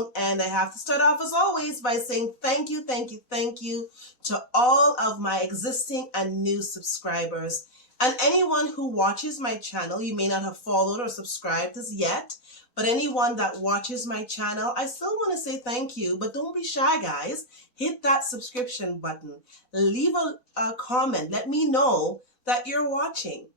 afternoon, and I have to start off as always by saying thank you, thank you, thank you to all of my existing and new subscribers. And anyone who watches my channel, you may not have followed or subscribed as yet, but anyone that watches my channel, I still want to say thank you, but don't be shy, guys. Hit that subscription button. Leave a comment. Let me know that you're watching.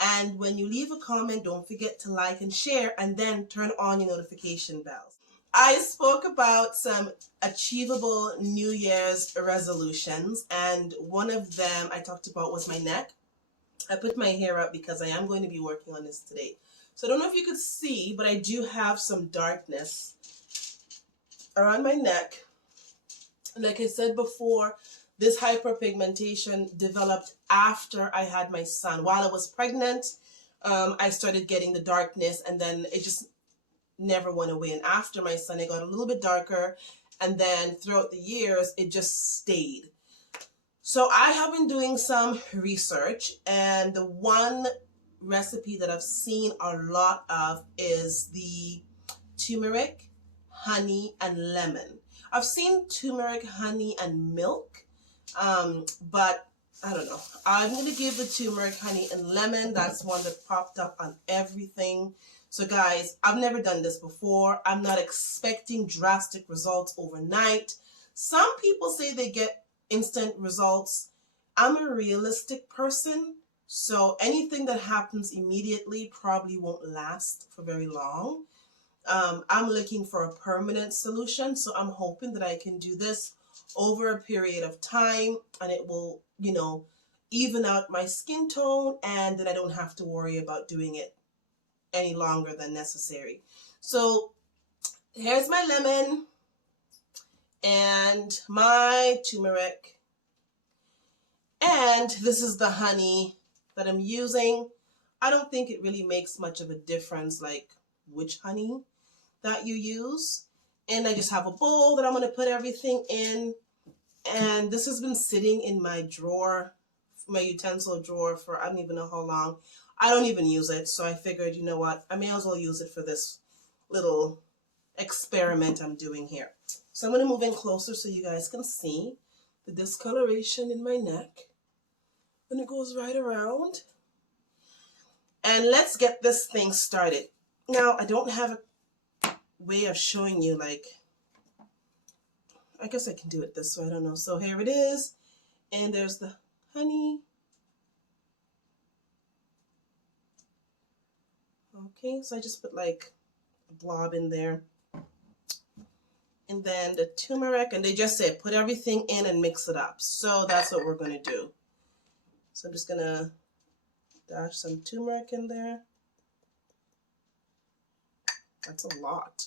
And when you leave a comment, don't forget to like and share, and then turn on your notification bells. I spoke about some achievable New Year's resolutions, and one of them I talked about was my neck. I put my hair up because I am going to be working on this today. So I don't know if you could see, but I do have some darkness around my neck. Like I said before, this hyperpigmentation developed after I had my son. While I was pregnant, I started getting the darkness, and then it just never went away. And after my son, it got a little bit darker, and then throughout the years, it just stayed. So I have been doing some research, and the one recipe that I've seen a lot of is the turmeric, honey, and lemon. I've seen turmeric, honey, and milk, but I don't know. I'm going to give the turmeric, honey, and lemon. That's one that popped up on everything. So guys, I've never done this before. I'm not expecting drastic results overnight. Some people say they get instant results. I'm a realistic person, so anything that happens immediately probably won't last for very long. I'm looking for a permanent solution, so I'm hoping that I can do this over a period of time, and it will, even out my skin tone, and then I don't have to worry about doing it any longer than necessary. So here's my lemon and my turmeric, and this is the honey that I'm using. I don't think it really makes much of a difference, like which honey that you use. And I just have a bowl that I'm going to put everything in, and this has been sitting in my drawer, my utensil drawer, for I don't even know how long. I don't even use it, so I figured, you know what, I may as well use it for this little experiment I'm doing here. So I'm going to move in closer so you guys can see the discoloration in my neck, and it goes right around. And let's get this thing started. Now, I don't have a way of showing you, like, I guess I can do it this way, I don't know. So here it is, and there's the honey. Okay, so I just put like a blob in there. And then the turmeric, and they just said put everything in and mix it up. So that's what we're going to do. So I'm just going to dash some turmeric in there. That's a lot.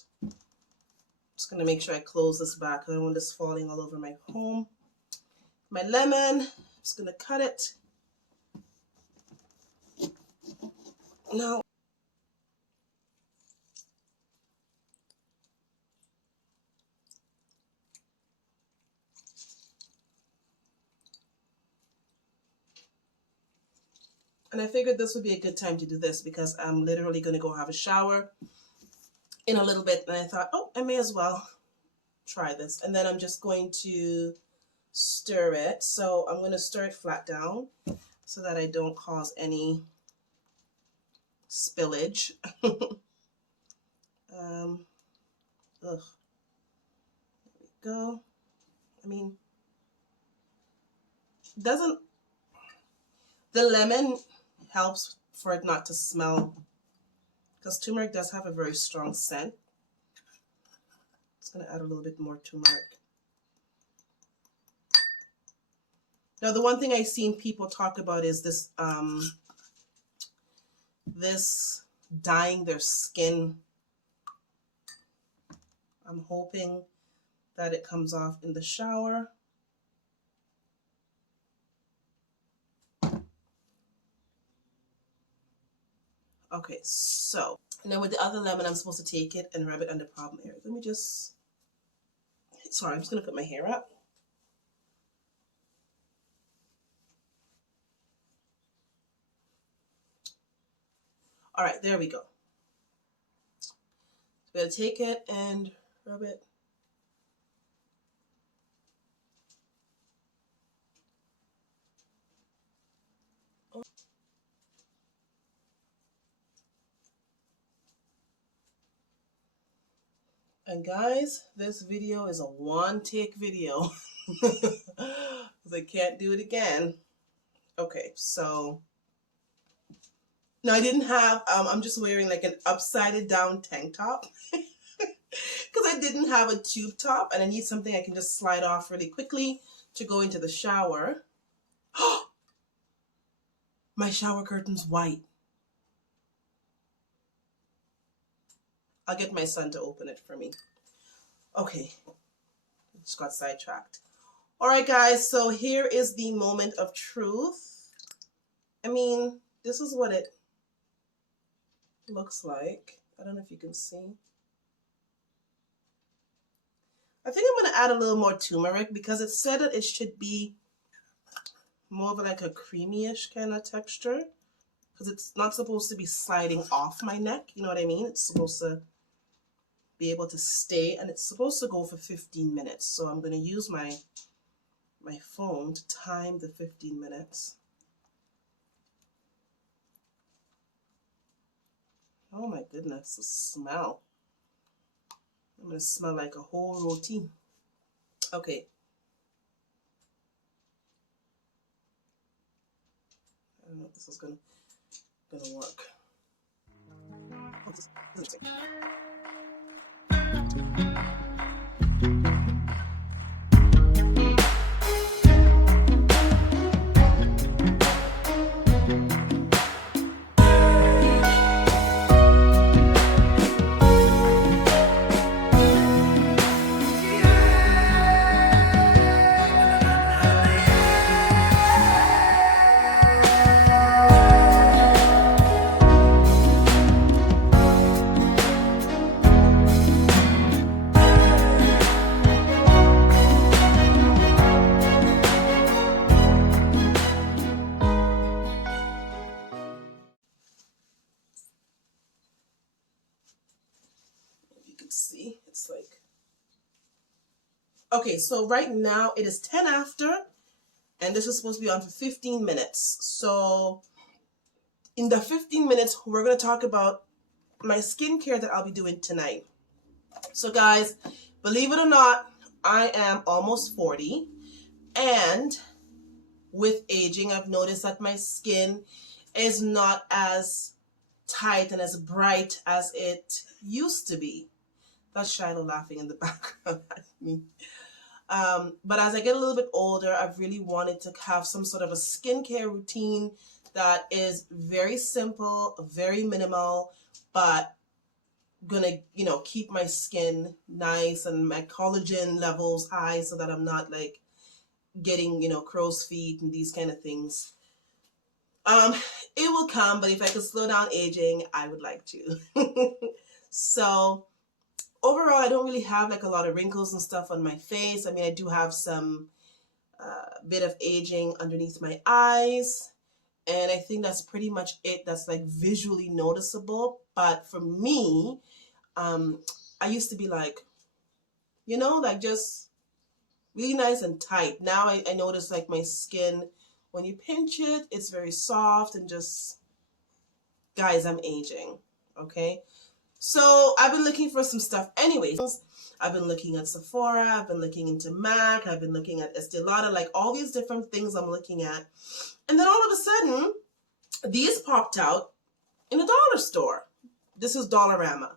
Just going to make sure I close this back. I don't want this falling all over my home. My lemon, I'm just going to cut it. Now, and I figured this would be a good time to do this because I'm literally going to go have a shower in a little bit. And I thought, oh, I may as well try this. And then I'm just going to stir it. So I'm going to stir it flat down so that I don't cause any spillage. Ugh. There we go. I mean, the lemon helps for it not to smell, because turmeric does have a very strong scent. Just going to add a little bit more turmeric. Now, the one thing I've seen people talk about is this, this dyeing their skin. I'm hoping that it comes off in the shower. Okay, so now with the other lemon, I'm supposed to take it and rub it on the problem area. Let me just, sorry, I'm just going to put my hair up. All right, there we go. So we're going to take it and Rub it. And guys, this video is a one-take video. Because I can't do it again. Okay, so now I didn't have, I'm just wearing like an upside down tank top. Because I didn't have a tube top and I need something I can just slide off really quickly to go into the shower. My shower curtain's white. I'll get my son to open it for me. Okay, just got sidetracked. All right, guys, so here is the moment of truth. I mean, this is what it looks like. I don't know if you can see. I think I'm going to add a little more turmeric because it said that it should be more of like a creamy-ish kind of texture. Because it's not supposed to be sliding off my neck, you know what I mean? It's supposed to be able to stay, and it's supposed to go for 15 minutes. So I'm going to use my phone to time the 15 minutes. Oh my goodness, the smell. I'm going to smell like a whole roti. Okay. I don't know if this is gonna work. Oh, this is see, it's like, okay, so right now it is 10 after, and this is supposed to be on for 15 minutes. So in the 15 minutes, we're going to talk about my skincare that I'll be doing tonight. So guys, believe it or not, I am almost 40, and with aging, I've noticed that my skin is not as tight and as bright as it used to be. That's Shiloh laughing in the background at me. But as I get a little bit older, I've really wanted to have some sort of a skincare routine that is very simple, very minimal, but gonna, you know, keep my skin nice and my collagen levels high so that I'm not like getting, you know, crow's feet and these kind of things. It will come, but if I could slow down aging, I would like to. So overall, I don't really have like a lot of wrinkles and stuff on my face. I mean, I do have some bit of aging underneath my eyes, and I think that's pretty much it. That's like visually noticeable. But for me, I used to be like, you know, like just really nice and tight. Now I notice like my skin, when you pinch it, it's very soft and just, guys, I'm aging, okay? So I've been looking for some stuff anyways. I've been looking at Sephora, I've been looking into MAC, I've been looking at Estee Lauder, like all these different things I'm looking at. And then all of a sudden, these popped out in a dollar store. This is Dollarama.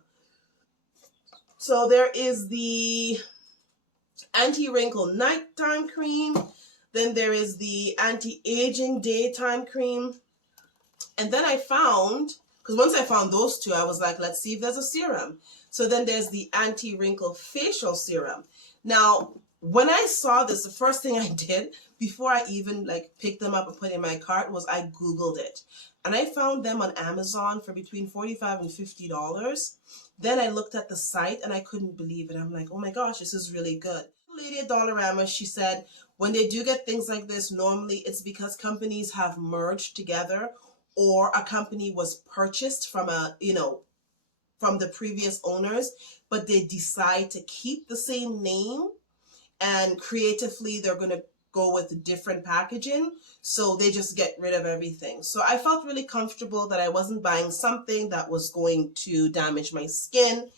So there is the anti-wrinkle nighttime cream. Then there is the anti-aging daytime cream. And then I found, because once I found those two, I was like, let's see if there's a serum. So then there's the anti-wrinkle facial serum. Now, when I saw this, the first thing I did before I even like picked them up and put in my cart was I Googled it. And I found them on Amazon for between $45 and $50. Then I looked at the site and I couldn't believe it. I'm like, oh my gosh, this is really good. The lady at Dollarama, she said, when they do get things like this, normally it's because companies have merged together or a company was purchased from a, you know, from the previous owners, but they decide to keep the same name, and creatively they're going to go with different packaging, so they just get rid of everything. So I felt really comfortable that I wasn't buying something that was going to damage my skin.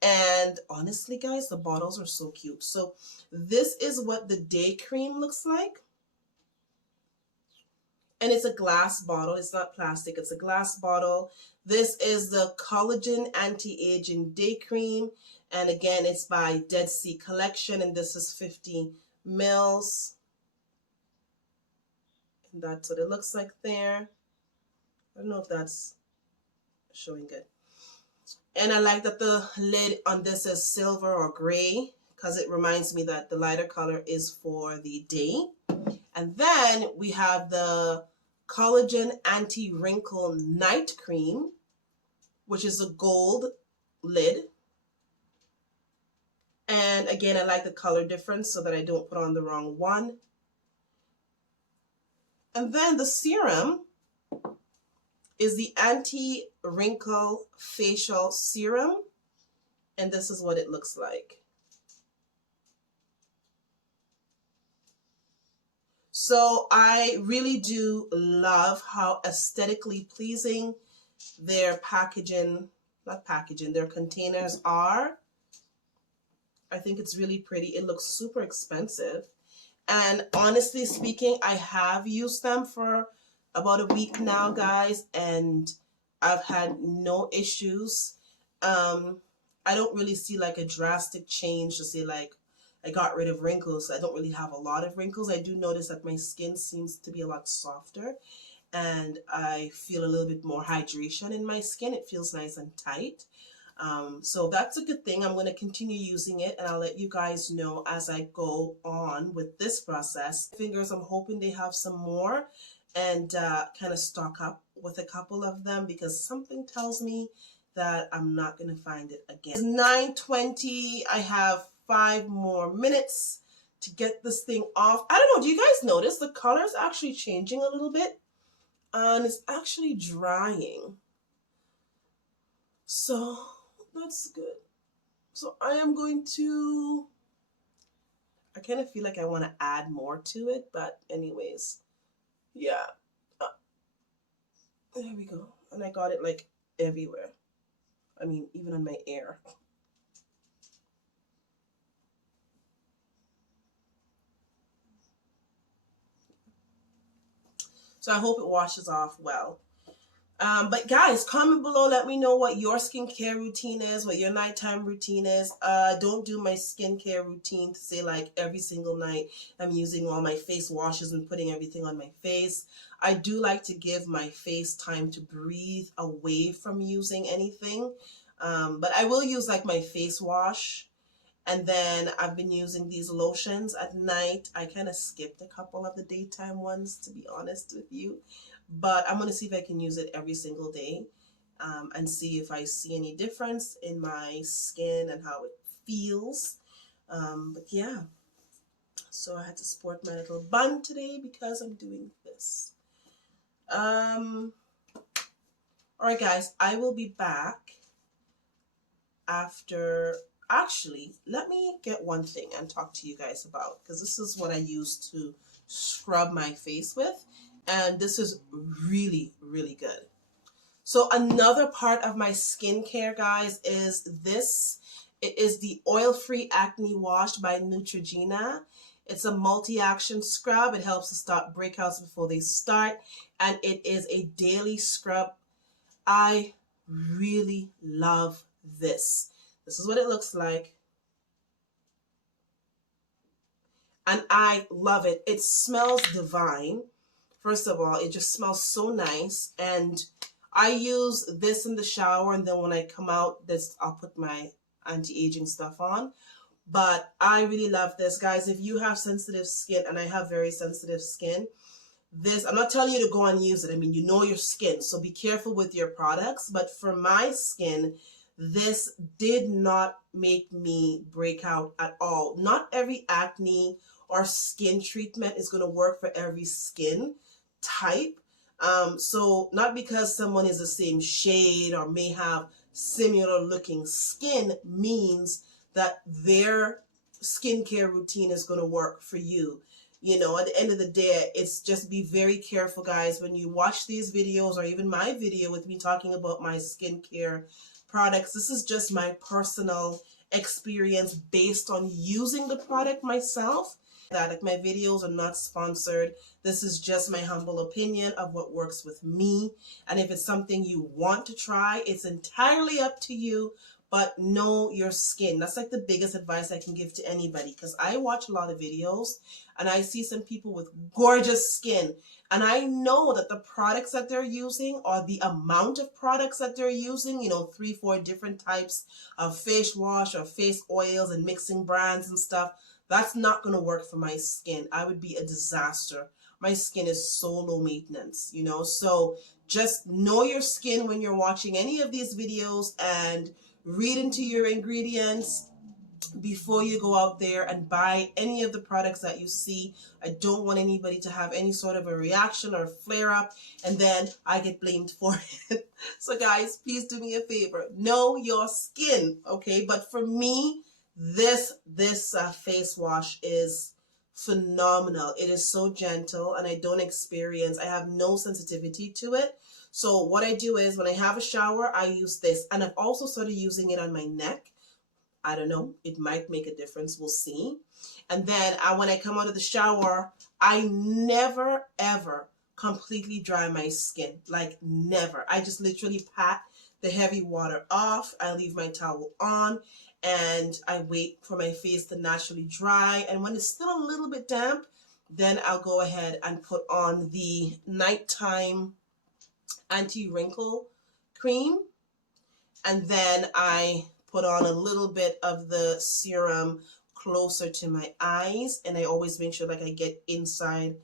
And honestly guys, the bottles are so cute. So this is what the day cream looks like, and it's a glass bottle. It's not plastic, it's a glass bottle. This is the Collagen Anti-Aging Day Cream, and again, it's by Dead Sea Collection, and this is 50 mils. And that's what it looks like there. I don't know if that's showing good. And I like that the lid on this is silver or gray, because it reminds me that the lighter color is for the day. And then we have the Collagen Anti-Wrinkle Night Cream, which is a gold lid. And again, I like the color difference so that I don't put on the wrong one. And then the serum is the Anti-Wrinkle Facial Serum. And this is what it looks like. So I really do love how aesthetically pleasing their their containers are. I think it's really pretty. It looks super expensive. And honestly speaking, I have used them for about a week now, guys, and I've had no issues. I don't really see like a drastic change to say like I got rid of wrinkles. I don't really have a lot of wrinkles. I do notice that my skin seems to be a lot softer, and I feel a little bit more hydration in my skin. It feels nice and tight. So that's a good thing. I'm going to continue using it, and I'll let you guys know as I go on with this process. Fingers, I'm hoping they have some more and kind of stock up with a couple of them, because something tells me that I'm not going to find it again. It's 9:20. I have 5 more minutes to get this thing off. I don't know, do you guys notice the color is actually changing a little bit? And it's actually drying. So that's good. So I am going to, I kind of feel like I want to add more to it, but anyways, yeah. There we go. And I got it like everywhere. I mean, even on my hair. So I hope it washes off well. But guys, comment below, let me know what your skincare routine is, what your nighttime routine is. Don't do my skincare routine to say like every single night I'm using all my face washes and putting everything on my face. I do like to give my face time to breathe away from using anything. But I will use like my face wash. And then I've been using these lotions at night. I kind of skipped a couple of the daytime ones, to be honest with you. But I'm going to see if I can use it every single day and see if I see any difference in my skin and how it feels. But yeah, so I had to sport my little bun today because I'm doing this. All right, guys, I will be back after. Actually, let me get one thing and talk to you guys about, because this is what I use to scrub my face with, and this is really, really good. So another part of my skincare, guys, is this. It is the Oil-Free Acne Wash by Neutrogena. It's a multi-action scrub. It helps to stop breakouts before they start, and it is a daily scrub. I really love this. This is what it looks like. And I love it. It smells divine. First of all, it just smells so nice. And I use this in the shower, and then when I come out, I'll put my anti-aging stuff on. But I really love this, guys. If you have sensitive skin, and I have very sensitive skin, I'm not telling you to go and use it. I mean, you know your skin, so be careful with your products. But for my skin, this did not make me break out at all. Not every acne or skin treatment is going to work for every skin type. So not because someone is the same shade or may have similar looking skin means that their skincare routine is going to work for you. You know, at the end of the day, it's just be very careful, guys, when you watch these videos or even my video with me talking about my skincare products. This is just my personal experience based on using the product myself. That, like, my videos are not sponsored. This is just my humble opinion of what works with me. And if it's something you want to try, it's entirely up to you. But know your skin. That's like the biggest advice I can give to anybody, because I watch a lot of videos and I see some people with gorgeous skin, and I know that the products that they're using, or the amount of products that they're using, you know, 3-4 different types of face wash or face oils and mixing brands and stuff, that's not going to work for my skin. I would be a disaster. My skin is so low maintenance, you know. So just know your skin when you're watching any of these videos, and read into your ingredients before you go out there and buy any of the products that you see. I don't want anybody to have any sort of a reaction or flare up and then I get blamed for it. So guys, please do me a favor. Know your skin, okay? But for me, this face wash is phenomenal. It is so gentle, and I have no sensitivity to it. So what I do is, when I have a shower, I use this, and I've also started using it on my neck. I don't know, it might make a difference, we'll see. And then when I come out of the shower, I never ever completely dry my skin, like never. I just literally pat the heavy water off, I leave my towel on, and I wait for my face to naturally dry. And when it's still a little bit damp, then I'll go ahead and put on the nighttime anti-wrinkle cream, and then I put on a little bit of the serum closer to my eyes, and I always make sure, like, I get inside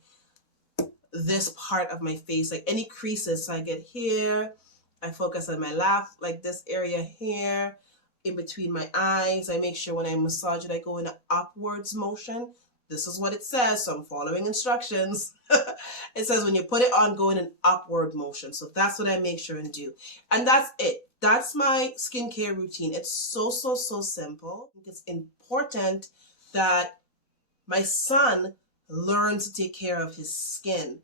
this part of my face, like any creases. So I get here, I focus on my laugh, like this area here, in between my eyes. I make sure when I massage it, I go in an upwards motion. This is what it says, so I'm following instructions. It says when you put it on, go in an upward motion. So that's what I make sure and do. And that's it. That's my skincare routine. It's so simple. It's important that my son learns to take care of his skin.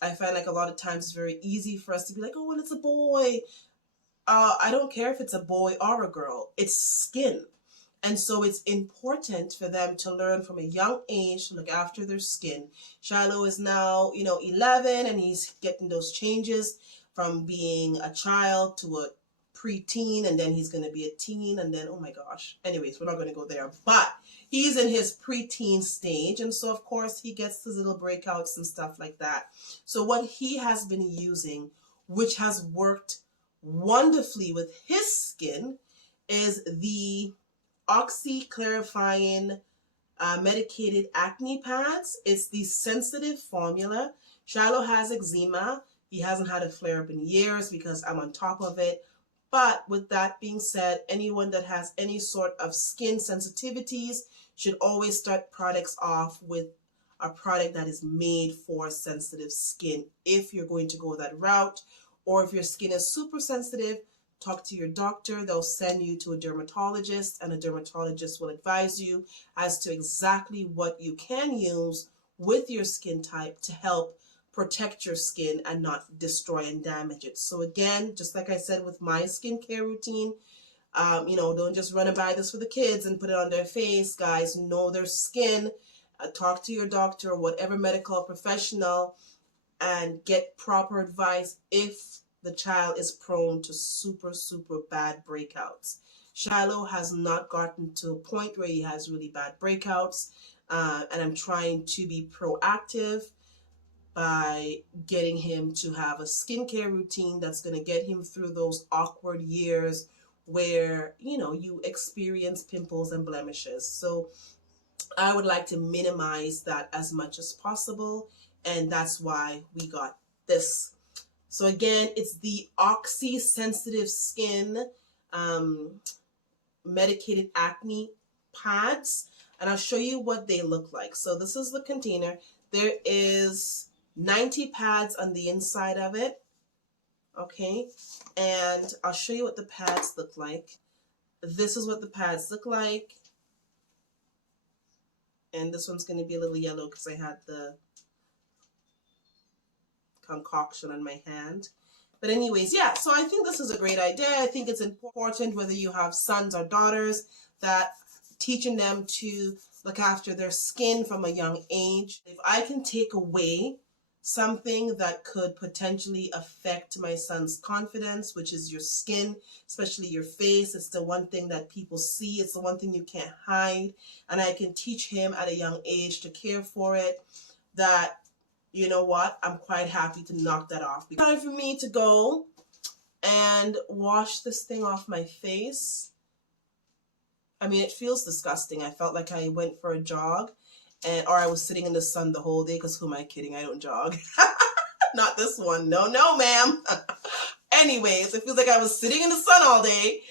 I find like a lot of times it's very easy for us to be like, oh, well, it's a boy. I don't care if it's a boy or a girl. It's skin. And so it's important for them to learn from a young age to look after their skin. Shiloh is now, 11, and he's getting those changes from being a child to a preteen, and then he's going to be a teen, and then, oh my gosh. Anyways, we're not going to go there. But he's in his preteen stage, and so, of course, he gets his little breakouts and stuff like that. So what he has been using, which has worked wonderfully with his skin, is the Oxy Clarifying Medicated Acne Pads. It's the sensitive formula. Shiloh has eczema. He hasn't had a flare up in years because I'm on top of it. But with that being said, anyone that has any sort of skin sensitivities should always start products off with a product that is made for sensitive skin, if you're going to go that route. Or if your skin is super sensitive, talk to your doctor. They'll send you to a dermatologist, and a dermatologist will advise you as to exactly what you can use with your skin type to help protect your skin and not destroy and damage it. So again, just like I said with my skincare routine, don't just run and buy this for the kids and put it on their face. Guys, know their skin. Talk to your doctor or whatever medical professional and get proper advice if the child is prone to super bad breakouts. Shiloh has not gotten to a point where he has really bad breakouts, and I'm trying to be proactive by getting him to have a skincare routine that's going to get him through those awkward years where, you experience pimples and blemishes. So I would like to minimize that as much as possible, and that's why we got this. So again, it's the Oxy Sensitive Skin Medicated Acne Pads, and I'll show you what they look like. So this is the container. There is 90 pads on the inside of it. Okay, and I'll show you what the pads look like. This is what the pads look like. And this one's going to be a little yellow because I had the concoction on my hand. But anyways, yeah, so I think this is a great idea. I think it's important whether you have sons or daughters that teaching them to look after their skin from a young age. If I can take away something that could potentially affect my son's confidence, which is your skin, especially your face, it's the one thing that people see, it's the one thing you can't hide, and I can teach him at a young age to care for it, that, you know what, I'm quite happy to knock that off. Time for me to go and wash this thing off my face. I mean, it feels disgusting. I felt like I went for a jog, or I was sitting in the sun the whole day, because who am I kidding? I don't jog. Not this one. No, no, ma'am. Anyways, it feels like I was sitting in the sun all day,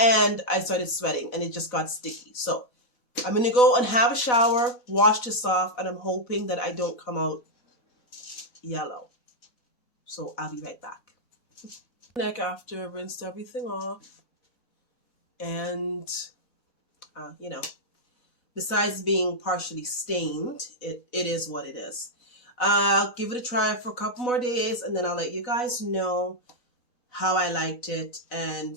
and I started sweating, and it just got sticky. So I'm going to go and have a shower, wash this off, and I'm hoping that I don't come out yellow. So I'll be right back. Neck after I rinsed everything off, and you know, besides being partially stained, it is what it is. I'll give it a try for a couple more days, and then I'll let you guys know how I liked it and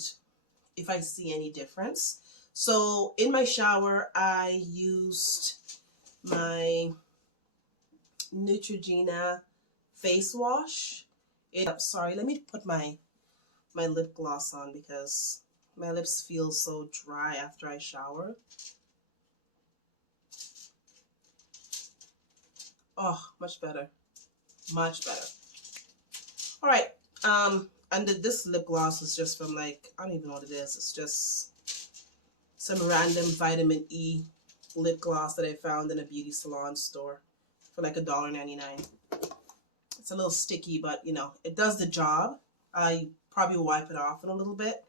if I see any difference. So in my shower, I used my Neutrogena face wash. Sorry, let me put my lip gloss on because my lips feel so dry after I shower. Oh, much better. Much better. All right. And this lip gloss is just from, like, I don't even know what it is. It's just some random vitamin E lip gloss that I found in a beauty salon store for like $1.99. It's a little sticky, but you know, it does the job. I probably will wipe it off in a little bit.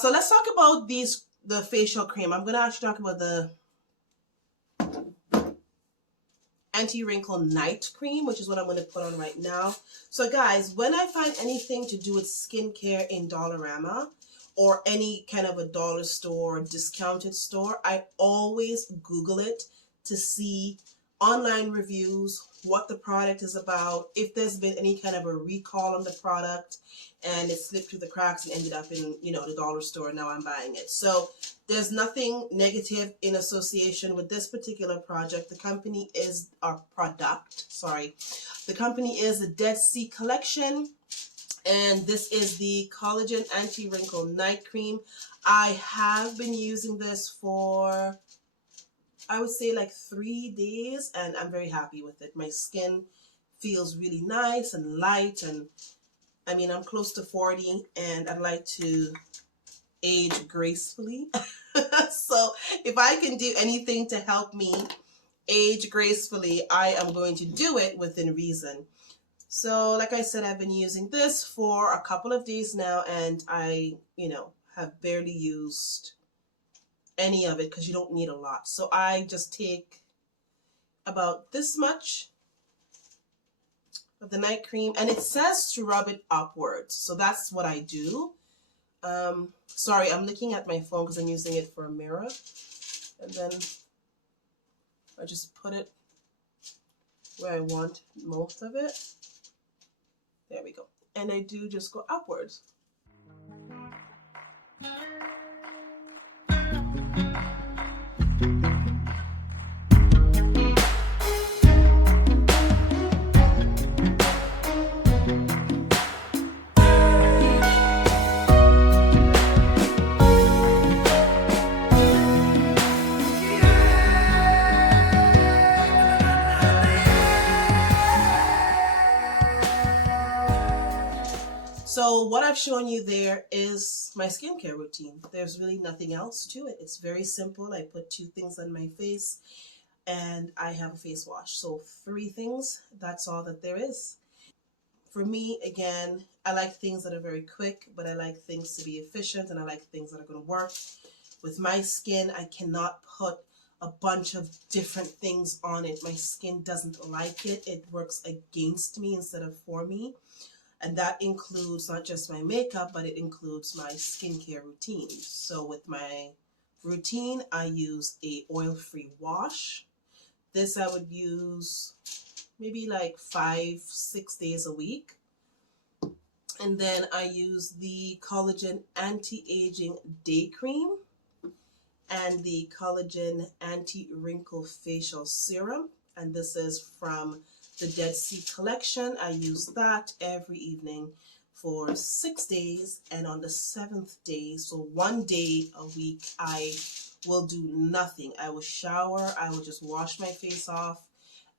So let's talk about the facial cream. I'm going to actually talk about the anti-wrinkle night cream, which is what I'm going to put on right now. So guys, when I find anything to do with skincare in Dollarama or any kind of a dollar store or discounted store, I always Google it to see online reviews, what the product is about, if there's been any kind of a recall on the product and it slipped through the cracks and ended up in, you know, the dollar store, and now I'm buying it. So there's nothing negative in association with this particular project. The company is our product, sorry. The company is the Dead Sea Collection, and this is the Collagen Anti-Wrinkle Night Cream. I have been using this for, I would say, like 3 days, and I'm very happy with it. My skin feels really nice and light, and I mean, I'm close to 40, and I'd like to age gracefully. So if I can do anything to help me age gracefully, I am going to do it within reason. So like I said, I've been using this for a couple of days now, and I, you know, have barely used any of it because you don't need a lot. So I just take about this much of the night cream, and it says to rub it upwards. So that's what I do. Sorry, I'm looking at my phone because I'm using it for a mirror. And then I just put it where I want most of it. There we go. And I do just go upwards. So what I've shown you there is my skincare routine. There's really nothing else to it. It's very simple. I put 2 things on my face and I have a face wash. So 3 things, that's all that there is. For me, again, I like things that are very quick, but I like things to be efficient, and I like things that are going to work. With my skin, I cannot put a bunch of different things on it. My skin doesn't like it. It works against me instead of for me. And that includes not just my makeup, but it includes my skincare routine. So with my routine, I use a oil-free wash. This I would use maybe like 5-6 days a week. And then I use the Collagen Anti-Aging Day Cream and the Collagen Anti-Wrinkle Facial Serum. And this is from the Dead Sea collection. I use that every evening for 6 days. And on the 7th day, so 1 day a week, I will do nothing. I will shower. I will just wash my face off.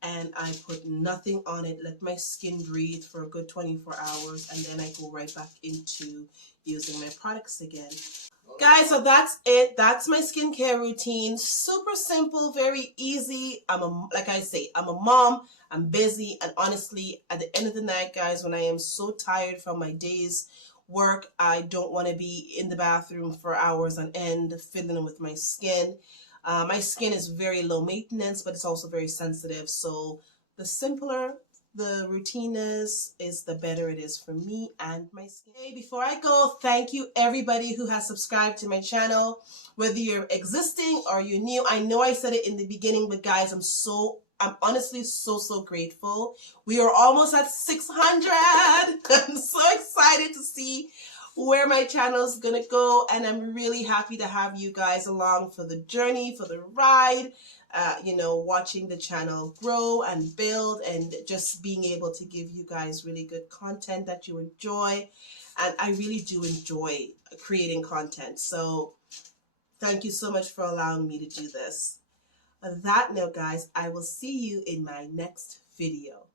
And I put nothing on it, let my skin breathe for a good 24 hours, and then I go right back into using my products again. Guys, so that's it. That's my skincare routine. Super simple, very easy. Like I say, I'm a mom, I'm busy, and honestly, at the end of the night, guys, when I am so tired from my day's work, I don't want to be in the bathroom for hours on end fiddling with my skin. My skin is very low maintenance, but it's also very sensitive. So the simpler the routine is the better it is for me and my skin. Hey, before I go, thank you everybody who has subscribed to my channel, whether you're existing or you're new. I know I said it in the beginning, but guys, I'm honestly so grateful. We are almost at 600. I'm so excited to see where my channel is gonna go, and I'm really happy to have you guys along for the journey, for the ride. You know, watching the channel grow and build, and just being able to give you guys really good content that you enjoy. And I really do enjoy creating content. So thank you so much for allowing me to do this. On that note, guys, I will see you in my next video.